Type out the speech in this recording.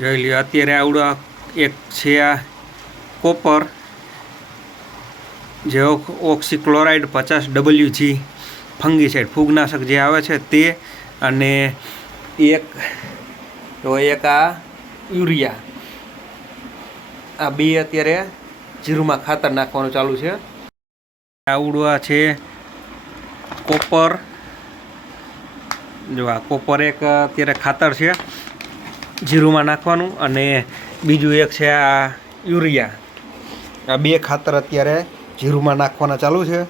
જોઈ લ્યો, અત્યારે આવડો એક છે આ કોપર, જે ઓક્સિક્લોરાઇડ પચાસ ડબલ્યુ જી ફંગીસાઇડ, ફૂગનાશક જે આવે છે તે, અને એક, તો એક આ યુરિયા. આ બે અત્યારે જીરુમાં ખાતર નાખવાનું ચાલુ છે. આવડવા છે કોપર. જો આ કોપર એક અત્યારે ખાતર છે. જીરુમાં નાખવાનું અને બીજું એક છે આ યુરિયા. આ બે ખાતર અત્યારે જીરુંમાં નાખવાના ચાલુ છે.